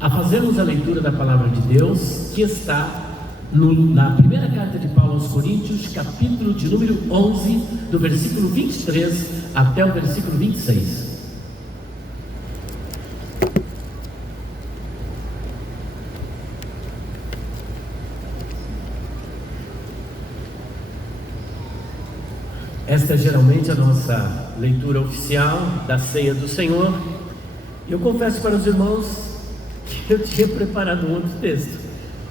a fazermos a leitura da Palavra de Deus, que está na primeira carta de Paulo aos Coríntios, capítulo de número 11, do versículo 23 até o versículo 26. Esta é geralmente a nossa leitura oficial da Ceia do Senhor. Eu confesso para os irmãos que eu tinha preparado um outro texto,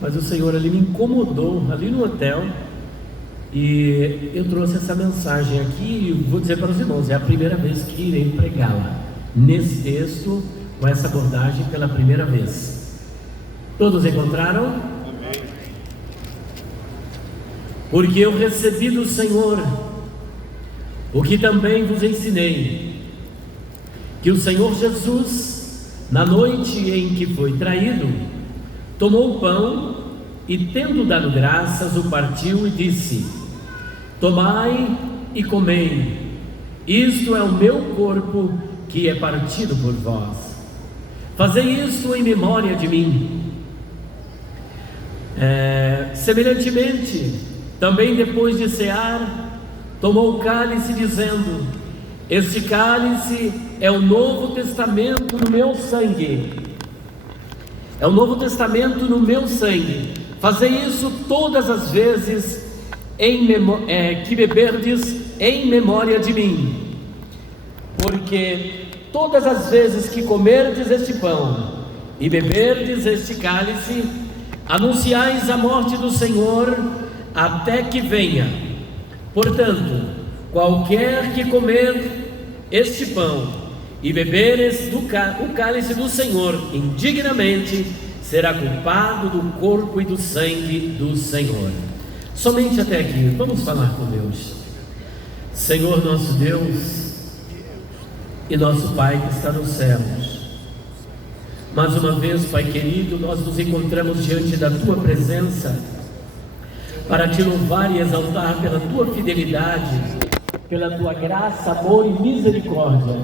mas o Senhor ali me incomodou, ali no hotel, e eu trouxe essa mensagem aqui e vou dizer para os irmãos, é a primeira vez que irei pregá-la nesse texto, com essa abordagem pela primeira vez. Todos encontraram? Amém. Porque eu recebi do Senhor o que também vos ensinei, que o Senhor Jesus, na noite em que foi traído, tomou o pão e, tendo dado graças, o partiu e disse: tomai e comei, isto é o meu corpo que é partido por vós, fazei isto em memória de mim. Semelhantemente, também depois de cear, tomou o cálice, dizendo: este cálice é o Novo Testamento no meu sangue. É o Novo Testamento no meu sangue. Fazei isso todas as vezes que beberdes em memória de mim. Porque todas as vezes que comerdes este pão e beberdes este cálice, anunciais a morte do Senhor até que venha. Portanto, qualquer que comer este pão e beber o cálice do Senhor indignamente, será culpado do corpo e do sangue do Senhor. Somente até aqui, vamos falar com Deus. Senhor nosso Deus e nosso Pai que está nos céus, mais uma vez, Pai querido, nós nos encontramos diante da Tua presença para Te louvar e exaltar pela Tua fidelidade, pela Tua graça, amor e misericórdia.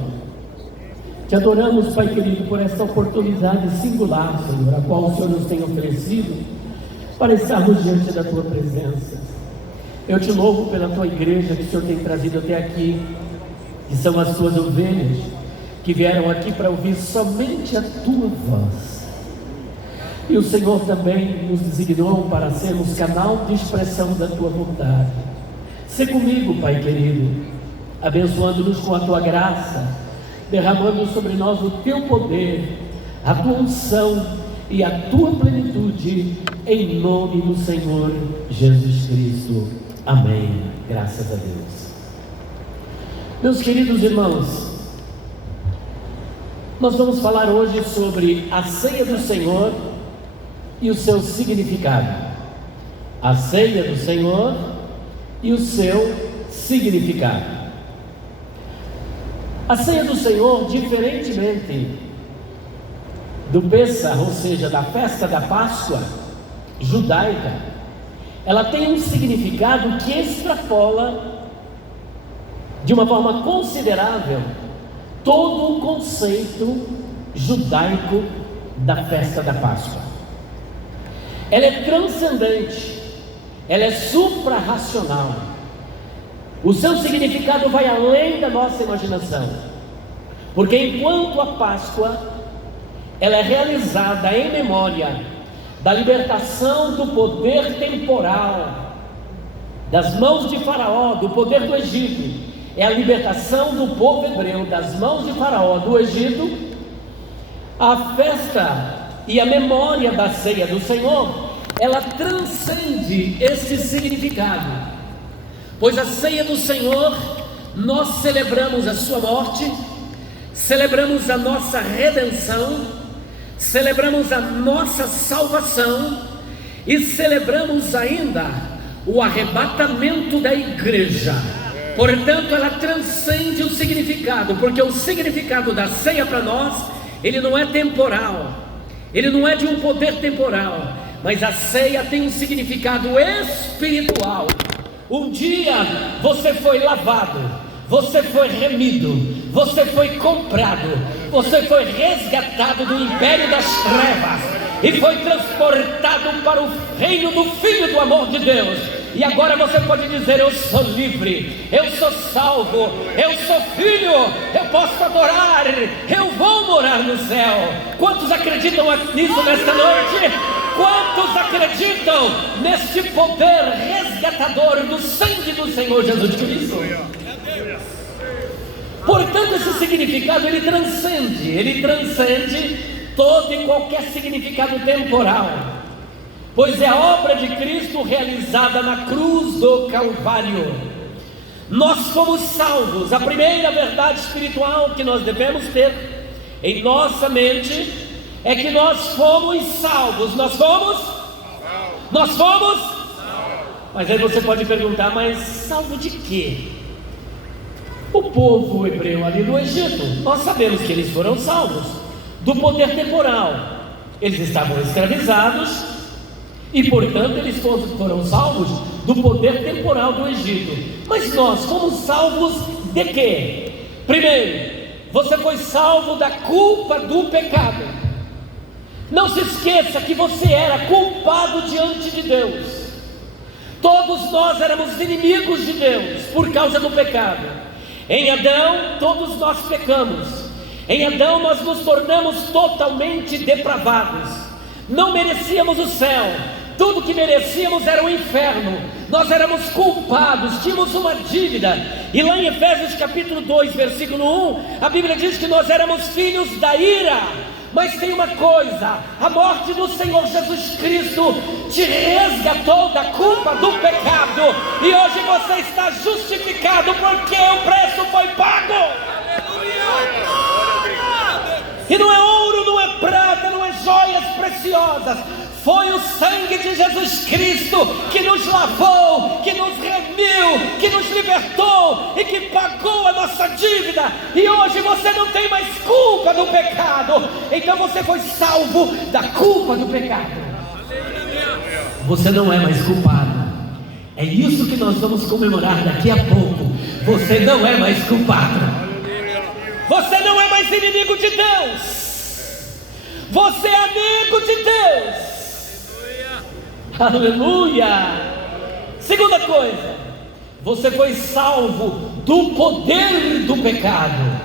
Te adoramos, Pai querido, por essa oportunidade singular, Senhor, a qual o Senhor nos tem oferecido para estarmos diante da Tua presença. Eu Te louvo pela Tua igreja que o Senhor tem trazido até aqui, que são as Tuas ovelhas, que vieram aqui para ouvir somente a Tua voz. E o Senhor também nos designou para sermos canal de expressão da Tua vontade. Se comigo, Pai querido, abençoando-nos com a Tua graça, derramando sobre nós o Teu poder, a Tua unção e a Tua plenitude, em nome do Senhor Jesus Cristo. Amém. Graças a Deus. Meus queridos irmãos, nós vamos falar hoje sobre a ceia do Senhor e o seu significado. A ceia do Senhor e o seu significado. A ceia do Senhor, diferentemente do Pêssar, ou seja, da festa da Páscoa judaica, ela tem um significado que extrapola de uma forma considerável todo o conceito judaico da festa da Páscoa. Ela é transcendente, ela é suprarracional. O seu significado vai além da nossa imaginação, porque enquanto a Páscoa ela é realizada em memória da libertação do poder temporal das mãos de Faraó, do poder do Egito, é a libertação do povo hebreu das mãos de Faraó do Egito. A festa e a memória da ceia do Senhor, ela transcende esse significado, pois a ceia do Senhor, nós celebramos a sua morte, celebramos a nossa redenção, celebramos a nossa salvação e celebramos ainda o arrebatamento da igreja. Portanto, ela transcende o significado, porque o significado da ceia para nós, ele não é temporal, ele não é de um poder temporal, mas a ceia tem um significado espiritual. Um dia você foi lavado, você foi remido, você foi comprado, Você foi resgatado do império das trevas e foi transportado para o reino do Filho do amor de Deus. E agora você pode dizer: eu sou livre, eu sou salvo, eu sou filho, eu posso adorar, eu vou morar no céu. Quantos acreditam nisso nesta noite? Quantos acreditam neste poder resgatador do sangue do Senhor Jesus Cristo? Portanto, esse significado ele transcende todo e qualquer significado temporal, pois é a obra de Cristo realizada na cruz do Calvário. Nós fomos salvos. A primeira verdade espiritual que nós devemos ter em nossa mente é que nós fomos salvos. Nós fomos? Mas aí você pode perguntar: mas salvo de quê? O povo hebreu ali no Egito, nós sabemos que eles foram salvos do poder temporal. Eles estavam escravizados e, portanto, eles foram salvos do poder temporal do Egito. Mas nós fomos salvos de quê? Primeiro, você foi salvo da culpa do pecado. Não se esqueça que você era culpado diante de Deus. Todos nós éramos inimigos de Deus por causa do pecado. Em Adão, todos nós pecamos. Em Adão nós nos tornamos totalmente depravados. Não merecíamos o céu. Tudo que merecíamos era o inferno. Nós éramos culpados, tínhamos uma dívida. E lá em Efésios capítulo 2, versículo 1, a Bíblia diz que nós éramos filhos da ira. Mas tem uma coisa: a morte do Senhor Jesus Cristo te resgatou da culpa do pecado, e hoje você está justificado porque o preço foi pago. E não é ouro, não é prata, não é joias preciosas. Foi o sangue de Jesus Cristo que nos lavou, que nos remiu, que nos libertou e que pagou a nossa dívida. E hoje você não tem mais culpa do pecado. Então você foi salvo da culpa do pecado. Você não é mais culpado. É isso que nós vamos comemorar daqui a pouco. Você não é mais culpado. Você não é mais inimigo de Deus. Você é amigo de Deus. Aleluia! Segunda coisa, você foi salvo do poder do pecado.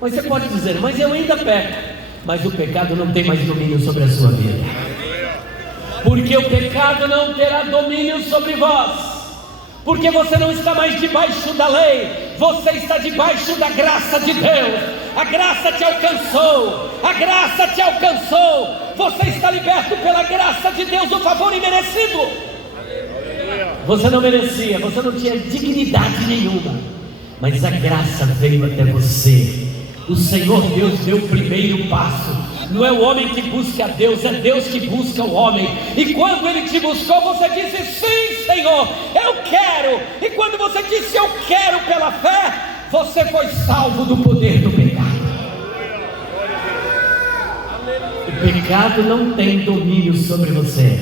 Mas você pode dizer: mas eu ainda peco. Mas o pecado não tem mais domínio sobre a sua vida, porque o pecado não terá domínio sobre vós, porque você não está mais debaixo da lei, você está debaixo da graça de Deus. A graça te alcançou, a graça te alcançou. Você está liberto pela graça de Deus, o favor imerecido. Você não merecia, você não tinha dignidade nenhuma, mas a graça veio até você. O Senhor Deus deu o primeiro passo. Não é o homem que busca a Deus, é Deus que busca o homem. E quando Ele te buscou, você disse: sim, Senhor, eu quero. E quando você disse eu quero pela fé, você foi salvo do poder do pecado. O pecado não tem domínio sobre você.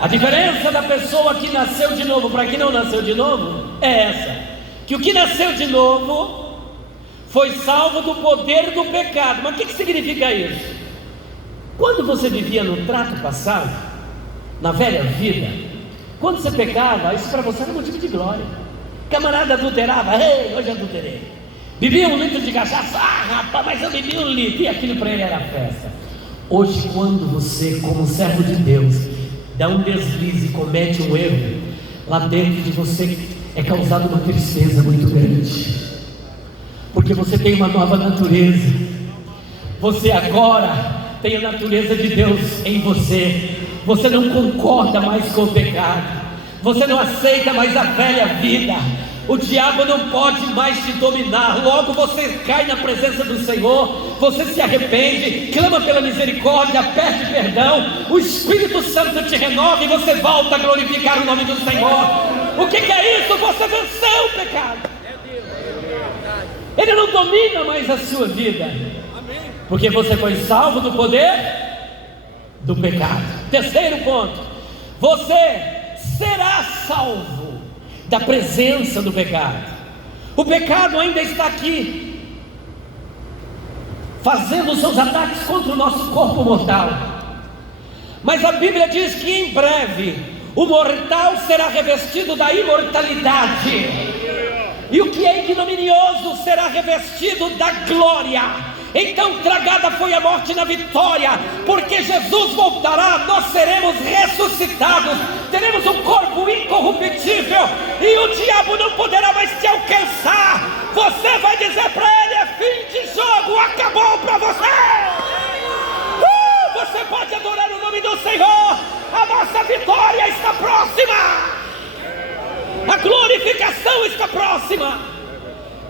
A diferença da pessoa que nasceu de novo para quem não nasceu de novo é essa: que o que nasceu de novo foi salvo do poder do pecado. Mas o que significa isso? Quando você vivia no trato passado, na velha vida, quando você pecava, isso para você era motivo de glória. Camarada adulterava: ei, hoje adulterei. Bebia 1 litro de cachaça: ah, rapaz, mas eu bebi 1 litro. E aquilo para ele era festa. Hoje, quando você, como servo de Deus, dá um deslize e comete um erro, lá dentro de você é causada uma tristeza muito grande, porque você tem uma nova natureza. Você agora tem a natureza de Deus em você. Você não concorda mais com o pecado, você não aceita mais a velha vida. O diabo não pode mais te dominar. Logo você cai na presença do Senhor, você se arrepende, clama pela misericórdia, pede perdão, o Espírito Santo te renova e você volta a glorificar o nome do Senhor. O que é isso? Você venceu o pecado. Ele não domina mais a sua vida, porque você foi salvo do poder do pecado. Terceiro ponto: você será salvo da presença do pecado. O pecado ainda está aqui. fazendo os seus ataques contra o nosso corpo mortal. Mas a Bíblia diz que em breve o mortal será revestido da imortalidade, e o que é ignominioso será revestido da glória. Então tragada foi a morte na vitória, porque Jesus voltará, nós seremos ressuscitados, teremos um corpo incorruptível, e o diabo não poderá mais te alcançar. Você vai dizer para ele: é fim de jogo, acabou para você. Você pode adorar o nome do Senhor. A nossa vitória está próxima, a glorificação está próxima.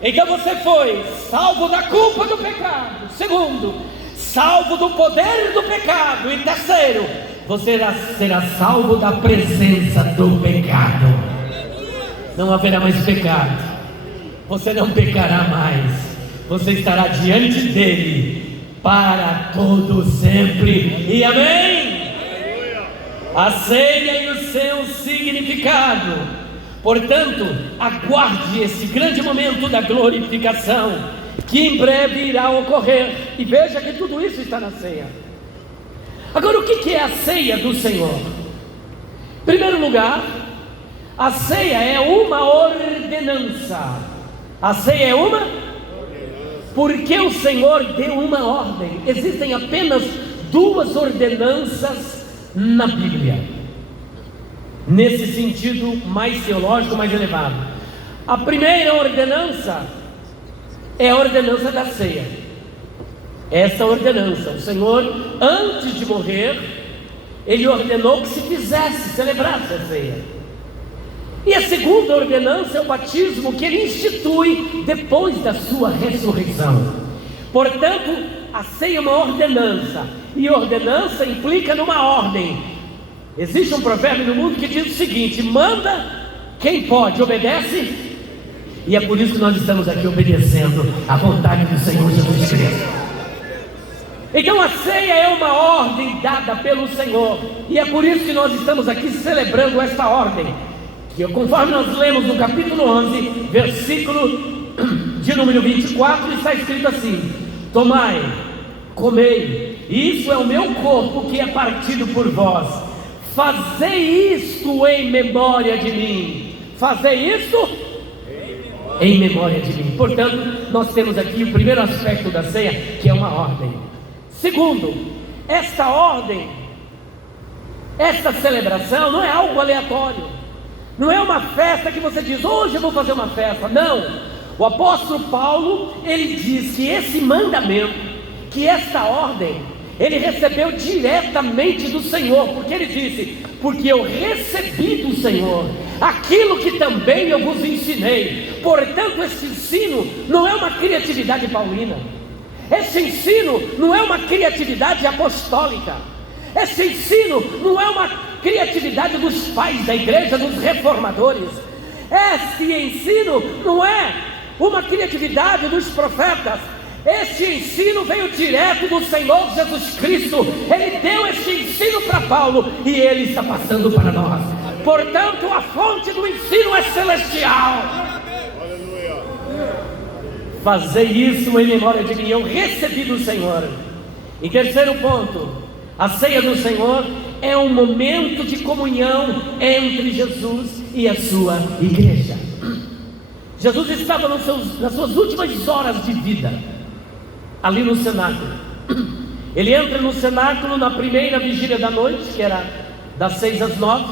Então você foi salvo da culpa do pecado. Segundo, salvo do poder do pecado. E terceiro, você será salvo da presença do pecado. Não haverá mais pecado. Você não pecará mais. Você estará diante dele para todo sempre. E amém? A ceia e o seu significado. Portanto, aguarde esse grande momento da glorificação, que em breve irá ocorrer. E veja que tudo isso está na ceia. Agora, o que é a ceia do Senhor? Em primeiro lugar, a ceia é uma ordenança. A ceia é uma? Porque o Senhor deu uma ordem. Existem apenas duas ordenanças na Bíblia, nesse sentido mais teológico, mais elevado. A primeira ordenança é a ordenança da ceia. Essa ordenança, o Senhor, antes de morrer, Ele ordenou que se fizesse, celebrasse a ceia. E a segunda ordenança é o batismo, que Ele institui depois da sua ressurreição. Portanto, a ceia é uma ordenança, e ordenança implica numa ordem. Existe um provérbio no mundo que diz o seguinte: manda quem pode, obedece. E é por isso que nós estamos aqui obedecendo à vontade do Senhor Jesus Cristo. Então a ceia é uma ordem dada pelo Senhor, e é por isso que nós estamos aqui celebrando esta ordem, que conforme nós lemos no capítulo 11, versículo de número 24, está escrito assim: tomai, comei, isso é o meu corpo que é partido por vós. Fazei isto em memória de mim. Fazei isto em memória de mim. Portanto, nós temos aqui o primeiro aspecto da ceia, que é uma ordem. Segundo, esta ordem, esta celebração não é algo aleatório. Não é uma festa que você diz: hoje eu vou fazer uma festa. Não. O apóstolo Paulo, ele diz que esse mandamento, que esta ordem, ele recebeu diretamente do Senhor, porque ele disse: porque eu recebi do Senhor aquilo que também eu vos ensinei. Portanto, esse ensino não é uma criatividade paulina, esse ensino não é uma criatividade apostólica, esse ensino não é uma criatividade dos pais da igreja, dos reformadores, esse ensino não é uma criatividade dos profetas. Este ensino veio direto do Senhor Jesus Cristo. Ele deu este ensino para Paulo, e ele está passando para nós. Portanto, a fonte do ensino é celestial. Fazei isso em memória de mim. Eu recebi do Senhor. E terceiro ponto, a ceia do Senhor é um momento de comunhão entre Jesus e a sua igreja. Jesus estava nas suas últimas horas de vida, ali no cenáculo. Ele entra no cenáculo na primeira vigília da noite, que era das 6 às 9,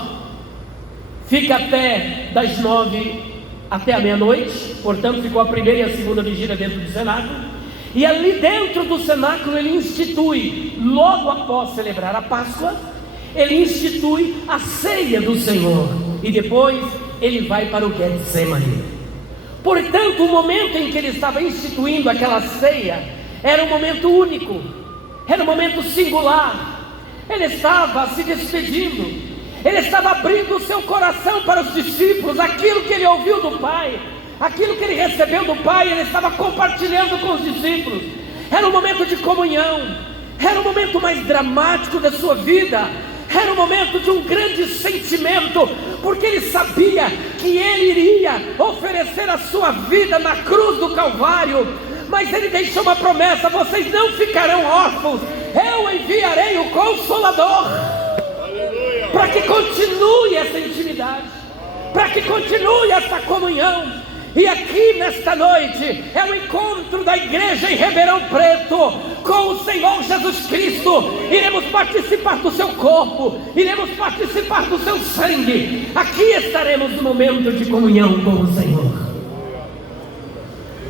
fica até das 9 até a meia-noite. Portanto, ficou a primeira e a segunda vigília dentro do cenáculo. E ali dentro do cenáculo ele institui, logo após celebrar a Páscoa, ele institui a ceia do Senhor, e depois ele vai para o Getsemane. Portanto, o momento em que ele estava instituindo aquela ceia era um momento único, era um momento singular. Ele estava se despedindo, ele estava abrindo o seu coração para os discípulos. Aquilo que ele ouviu do Pai, aquilo que ele recebeu do Pai, ele estava compartilhando com os discípulos. Era um momento de comunhão, era o momento mais dramático da sua vida, era o momento de um grande sentimento, porque ele sabia que ele iria oferecer a sua vida na cruz do Calvário mas Ele deixou uma promessa: vocês não ficarão órfãos, eu enviarei o Consolador, para que continue essa intimidade, para que continue essa comunhão. E aqui nesta noite é o encontro da igreja em Ribeirão Preto com o Senhor Jesus Cristo. Iremos participar do seu corpo, iremos participar do seu sangue. Aqui estaremos no momento de comunhão com o Senhor.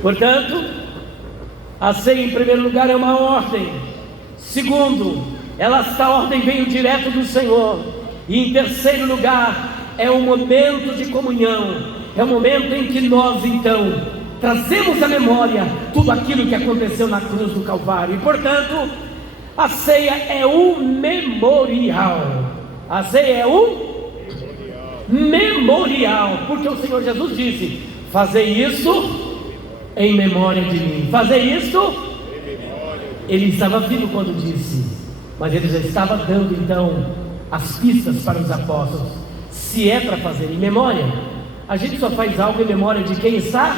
Portanto, a ceia em primeiro lugar é uma ordem. Segundo, esta ordem veio direto do Senhor. E em terceiro lugar, é um momento de comunhão. É o momento em que nós então trazemos à memória tudo aquilo que aconteceu na cruz do Calvário. E portanto, a ceia é um memorial. A ceia é um memorial, porque o Senhor Jesus disse: fazei isso em memória de mim. Fazer isto. Ele estava vivo quando disse, mas ele já estava dando então as pistas para os apóstolos. Se é para fazer em memória, a gente só faz algo em memória de quem está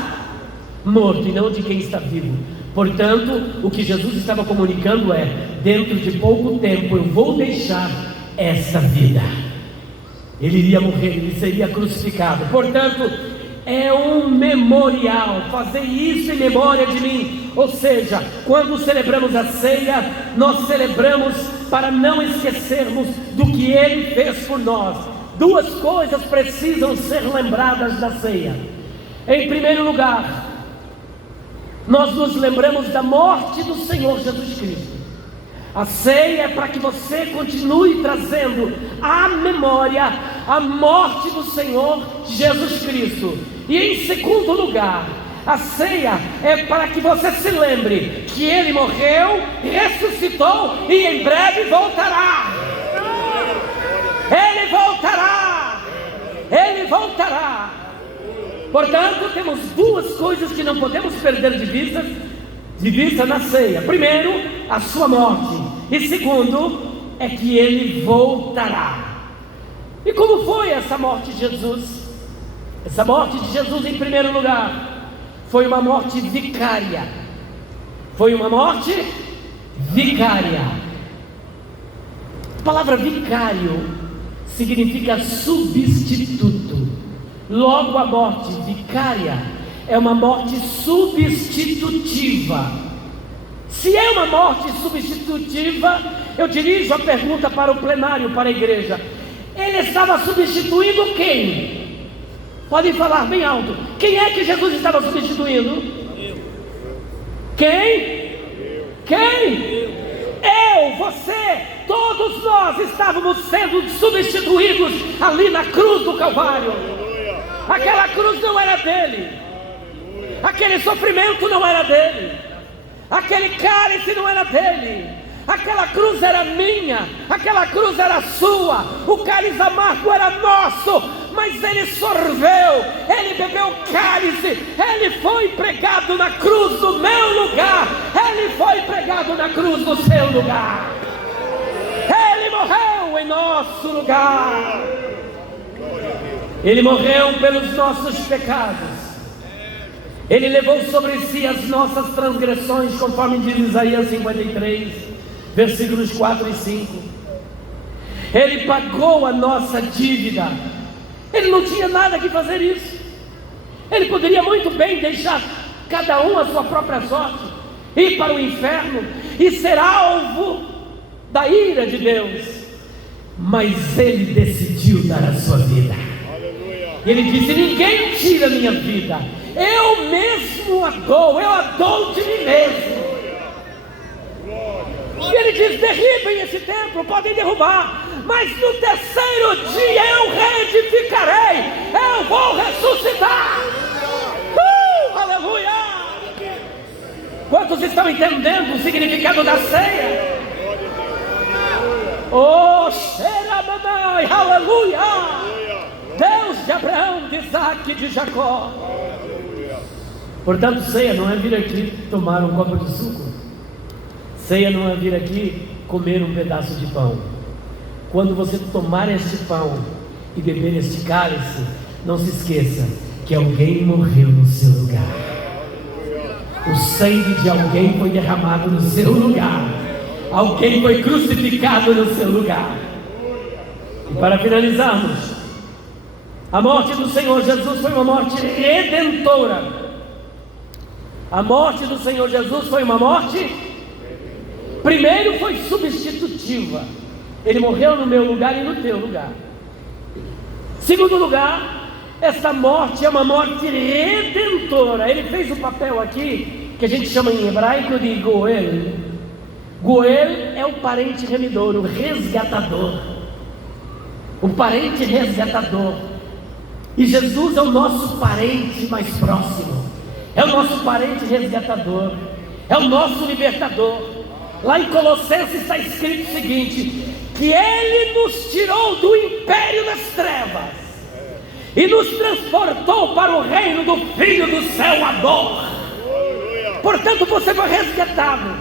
morto e não de quem está vivo. Portanto, o que Jesus estava comunicando é: dentro de pouco tempo eu vou deixar essa vida. Ele iria morrer, ele seria crucificado. Portanto, é um memorial. Fazer isso em memória de mim. Ou seja, quando celebramos a ceia, nós celebramos para não esquecermos do que Ele fez por nós. Duas coisas precisam ser lembradas da ceia. Em primeiro lugar, nós nos lembramos da morte do Senhor Jesus Cristo. A ceia é para que você continue trazendo à memória a morte do Senhor Jesus Cristo. E em segundo lugar, a ceia é para que você se lembre que Ele morreu, ressuscitou e em breve voltará. Ele voltará. Ele voltará. Portanto, temos duas coisas que não podemos perder de vista na ceia. Primeiro, a sua morte. E segundo, é que Ele voltará. E como foi essa morte de Jesus? Essa morte de Jesus, em primeiro lugar, foi uma morte vicária. Foi uma morte vicária. A palavra vicário significa substituto. Logo, a morte vicária é uma morte substitutiva. Se é uma morte substitutiva, eu dirijo a pergunta para o plenário, para a igreja: Ele estava substituindo quem? Podem falar bem alto. Quem é que Jesus estava substituindo? Quem? Quem? Eu, você, todos nós estávamos sendo substituídos ali na cruz do Calvário. Aquela cruz não era dele, aquele sofrimento não era dele, aquele cálice não era dele, aquela cruz era minha, aquela cruz era sua, o cálice amargo era nosso, mas Ele sorveu, Ele bebeu o cálice, Ele foi pregado na cruz no meu lugar, Ele foi pregado na cruz no seu lugar, Ele morreu em nosso lugar, Ele morreu pelos nossos pecados, Ele levou sobre si as nossas transgressões, conforme diz Isaías 53, versículos 4 e 5. Ele pagou a nossa dívida. Ele não tinha nada que fazer isso. Ele poderia muito bem deixar cada um a sua própria sorte, ir para o inferno e ser alvo da ira de Deus. Mas Ele decidiu dar a sua vida. Ele disse: ninguém tira a minha vida, eu mesmo a dou, eu a dou de mim mesmo. E Ele diz: derribem esse templo, podem derrubar, mas no terceiro dia eu reedificarei, eu vou ressuscitar. Aleluia! Quantos estão entendendo o significado da ceia? Oh, Xeramamai, aleluia! Deus de Abraão, de Isaac e de Jacó. Portanto, ceia não é vir aqui tomar um copo de suco. Ceia não é vir aqui comer um pedaço de pão. Quando você tomar este pão e beber este cálice, não se esqueça que alguém morreu no seu lugar. O sangue de alguém foi derramado no seu lugar. Alguém foi crucificado no seu lugar. E para finalizarmos, a morte do Senhor Jesus foi uma morte redentora. A morte do Senhor Jesus foi uma morte, primeiro, foi substitutiva. Ele morreu no meu lugar e no teu lugar. Segundo lugar, essa morte é uma morte redentora. Ele fez o papel aqui, que a gente chama em hebraico de Goel. Goel é o parente remidor, o resgatador. O parente resgatador. E Jesus é o nosso parente mais próximo. É o nosso parente resgatador. É o nosso libertador. Lá em Colossenses está escrito o seguinte: que Ele nos tirou do império das trevas e nos transportou para o reino do Filho do seu amor. Portanto, você foi resgatado.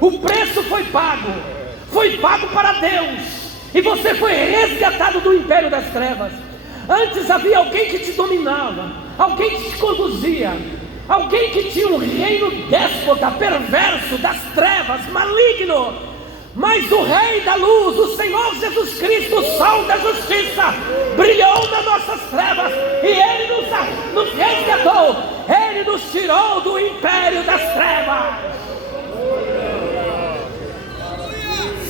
O preço foi pago para Deus. E você foi resgatado do império das trevas. Antes havia alguém que te dominava, alguém que te conduzia, alguém que tinha um reino déspota, perverso, das trevas, maligno. Mas o Rei da Luz, o Senhor Jesus Cristo, o Sol da Justiça, brilhou nas nossas trevas e Ele nos resgatou. Ele nos tirou do império das trevas.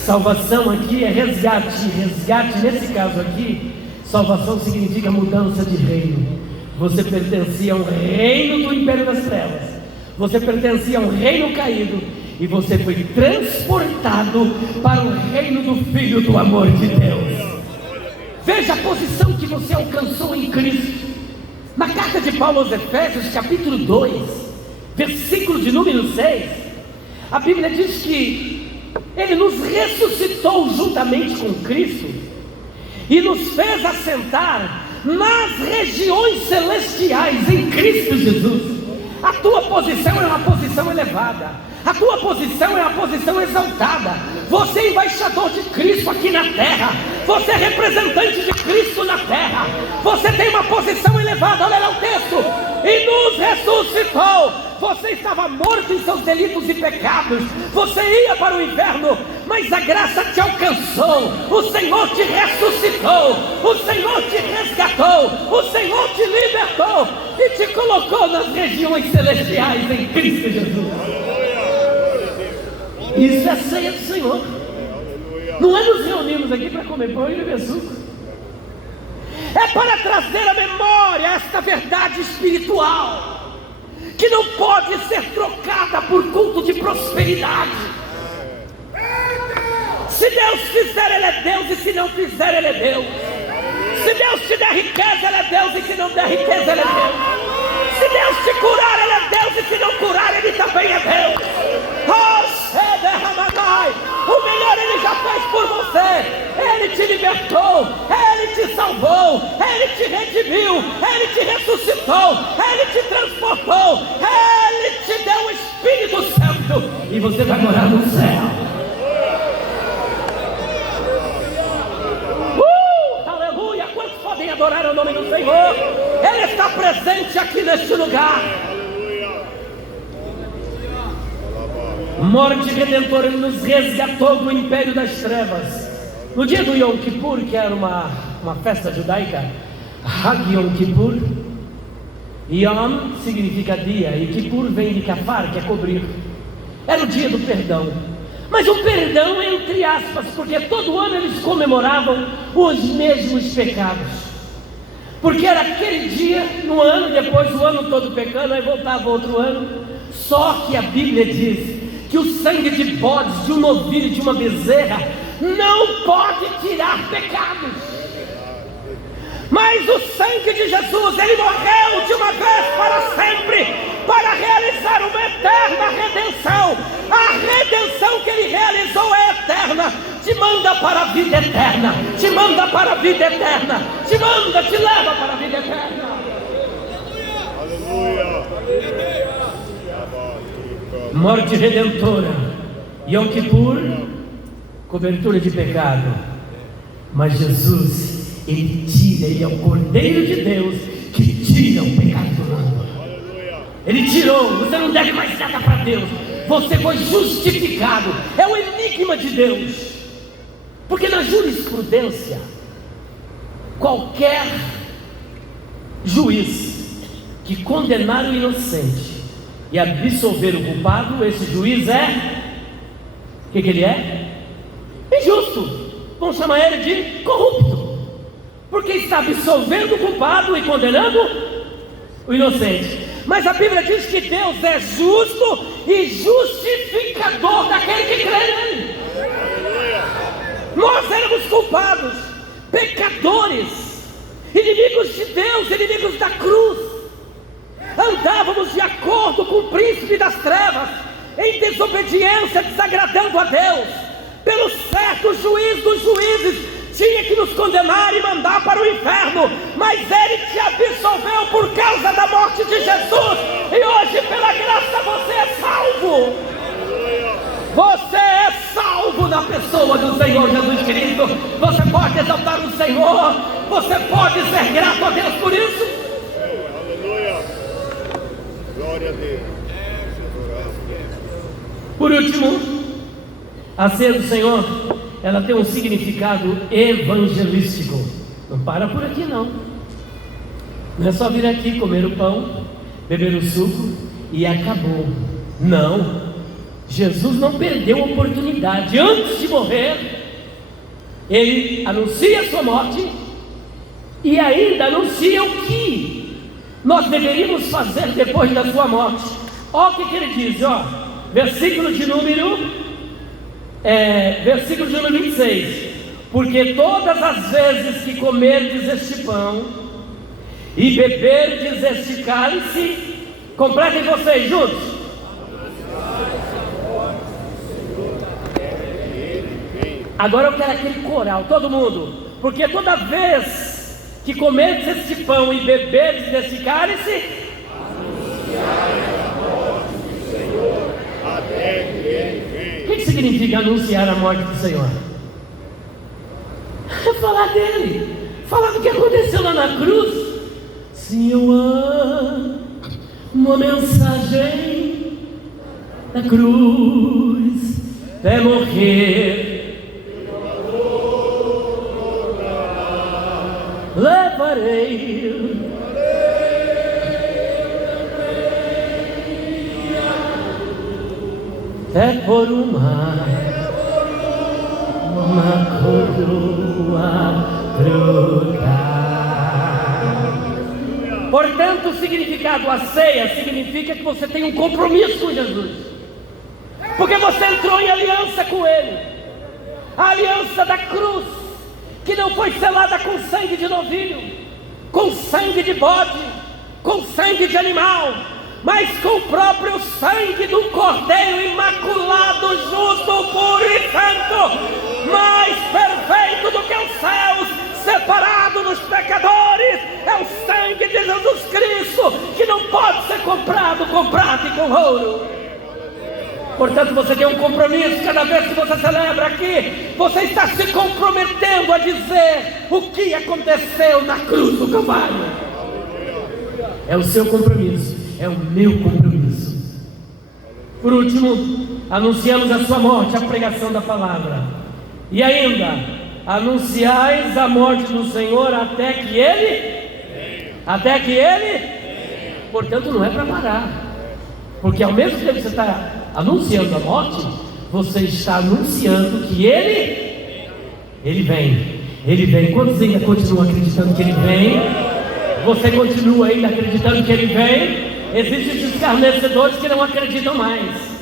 Salvação aqui é resgate. Resgate, nesse caso aqui, salvação significa mudança de reino. Você pertencia a um reino do império das trevas. Você pertencia a um reino caído. E você foi transportado para o reino do Filho do amor de Deus. Veja a posição que você alcançou em Cristo. Na carta de Paulo aos Efésios, capítulo 2, versículo de número 6, a Bíblia diz que Ele nos ressuscitou juntamente com Cristo e nos fez assentar nas regiões celestiais em Cristo Jesus. A tua posição é uma posição elevada. A tua posição é uma posição exaltada. Você é embaixador de Cristo aqui na terra. Você é representante de Cristo na terra. Você tem uma posição elevada. Olha lá o texto: e nos ressuscitou. Você estava morto em seus delitos e pecados. Você ia para o inferno, mas a graça te alcançou. O Senhor te ressuscitou. O Senhor te resgatou. O Senhor te libertou e te colocou nas regiões celestiais em Cristo Jesus. Isso é ceia do Senhor. Não é nos reunirmos aqui para comer pão e beber suco. É para trazer à memória esta verdade espiritual, que não pode ser trocada por culto de prosperidade. Se Deus fizer, Ele é Deus, e se não fizer, Ele é Deus. Se Deus te der riqueza, Ele é Deus, e se não der riqueza, Ele é Deus. Se Deus te curar, Ele é Deus, e se não curar, Ele também é Deus. O melhor Ele já fez por você. Ele te libertou, Ele te salvou, Ele te redimiu, Ele te ressuscitou, Ele te transportou, Ele te deu o Espírito Santo, e você vai morar no céu. Aleluia! Quantos podem adorar o nome do Senhor? Ele está presente aqui neste lugar. Morte redentora. Ele nos resgatou do império das trevas. No dia do Yom Kippur, que era uma festa judaica, Hag Yom Kippur, Yom significa dia, e Kippur vem de kafar, que é cobrir. Era o dia do perdão, mas um perdão entre aspas, porque todo ano eles comemoravam os mesmos pecados, porque era aquele dia no ano, e depois o ano todo pecando, aí voltava outro ano. Só que a Bíblia diz que o sangue de bodes, de um novilho, de uma bezerra, não pode tirar pecados. Mas o sangue de Jesus, Ele morreu de uma vez para sempre, para realizar uma eterna redenção. A redenção que Ele realizou é eterna. Te manda para a vida eterna, te manda para a vida eterna, te manda, te leva para a vida eterna. Aleluia. Morte redentora. Yom Kippur, cobertura de pecado. Mas Jesus, Ele tira, Ele é o Cordeiro de Deus que tira o pecado do mundo. Ele tirou. Você não deve mais nada para Deus. Você foi justificado. É o enigma de Deus. Porque na jurisprudência, qualquer juiz que condenar o inocente e absolver o culpado, esse juiz o que ele é? Injusto. Vamos chamar ele de corrupto, porque está absolvendo o culpado e condenando o inocente. Mas a Bíblia diz que Deus é justo e justificador daquele que crê nele. Nós éramos culpados, pecadores, inimigos de Deus, inimigos da cruz. Andávamos de acordo com o príncipe das trevas, em desobediência, desagradando a Deus. Pelo certo juiz dos juízes, tinha que nos condenar e mandar para o inferno, mas Ele te absolveu por causa da morte de Jesus, e hoje pela graça você é salvo. Você é salvo na pessoa do Senhor Jesus Cristo. Você pode exaltar o Senhor, você pode ser grato a Deus por isso. Aleluia, glória a Deus. Por último, a ceia do Senhor, ela tem um significado evangelístico. Não para por aqui não. Não é só vir aqui comer o pão, beber o suco e acabou. Não. Jesus não perdeu a oportunidade. Antes de morrer, Ele anuncia a sua morte e ainda anuncia o que nós deveríamos fazer depois da sua morte. Olha o que ele diz, versículo de número 26. Porque todas as vezes que comerdes este pão e beberdes este cálice, completem vocês juntos. Agora eu quero aquele coral, todo mundo. Porque toda vez que comerdes este pão e beberdes deste cálice, o que significa anunciar a morte do Senhor? É falar dele, falar do que aconteceu lá na cruz. Se eu amo uma mensagem da cruz, até morrer, levarei. É por uma coroa trocar. Portanto, o significado da ceia significa que você tem um compromisso com Jesus, porque você entrou em aliança com Ele. A aliança da cruz, que não foi selada com sangue de novilho, com sangue de bode, com sangue de animal, mas com o próprio sangue do Cordeiro imaculado, justo, puro e santo, mais perfeito do que os céus, separado dos pecadores. É o sangue de Jesus Cristo, que não pode ser comprado com prata e com ouro. Portanto, você tem um compromisso. Cada vez que você celebra aqui, você está se comprometendo a dizer o que aconteceu na cruz do Calvário. É o seu compromisso, é o meu compromisso. Por último, anunciamos a sua morte, a pregação da palavra. E ainda, anunciais a morte do Senhor até que Ele, portanto não é para parar, porque ao mesmo tempo que você está anunciando a morte, você está anunciando que Ele vem. Quantos ainda continuam acreditando que Ele vem? Você continua ainda acreditando que Ele vem? Existem escarnecedores que não acreditam mais.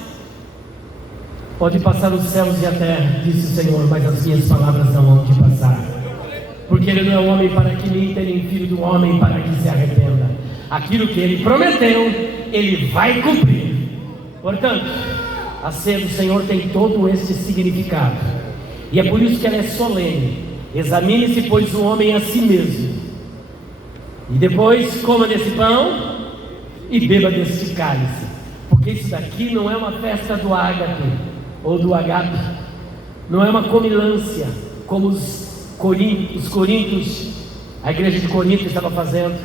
Pode passar os céus e a terra, disse o Senhor, mas as minhas palavras não hão de passar. Porque Ele não é homem para que minta, nem filho do homem para que se arrependa. Aquilo que Ele prometeu, Ele vai cumprir. Portanto, a ceia do Senhor tem todo este significado, e é por isso que ela é solene. Examine-se, pois, o homem a si mesmo, e depois coma desse pão e beba deste cálice, porque isso daqui não é uma festa do ágape ou do agape, não é uma comilança como os coríntios, a igreja de Corinto estava fazendo.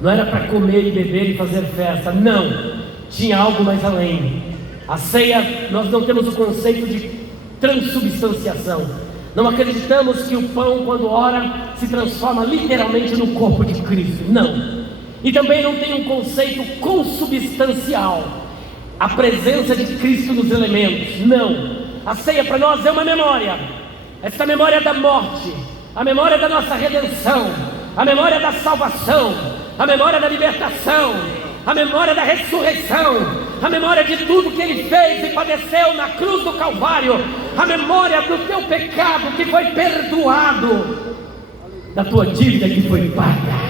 Não era para comer e beber e fazer festa, não. tinha algo mais além. A ceia, nós não temos o conceito de transubstanciação. Não acreditamos que o pão, quando ora, se transforma literalmente no corpo de Cristo. Não. E também não tem um conceito consubstancial, a presença de Cristo nos elementos. Não. A ceia para nós é uma memória. Essa memória da morte, a memória da nossa redenção, a memória da salvação, a memória da libertação, a memória da ressurreição, a memória de tudo que Ele fez e padeceu na cruz do Calvário, a memória do teu pecado que foi perdoado, da tua dívida que foi paga.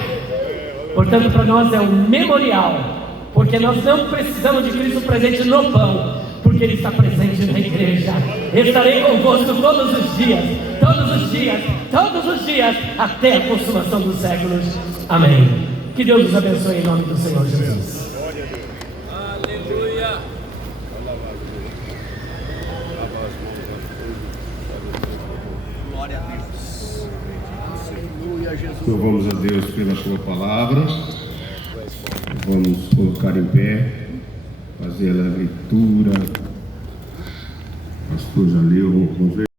Portanto, para nós é um memorial, porque nós não precisamos de Cristo presente no pão, porque Ele está presente na igreja. Estarei convosco todos os dias, todos os dias, todos os dias, até a consumação dos séculos. Amém. Que Deus nos abençoe em nome do Senhor Jesus. Aleluia. Glória a Deus. Aleluia, Jesus. Louvamos a Deus pela sua palavra. Vamos colocar em pé, fazer a leitura. Pastor já leu, vamos ver.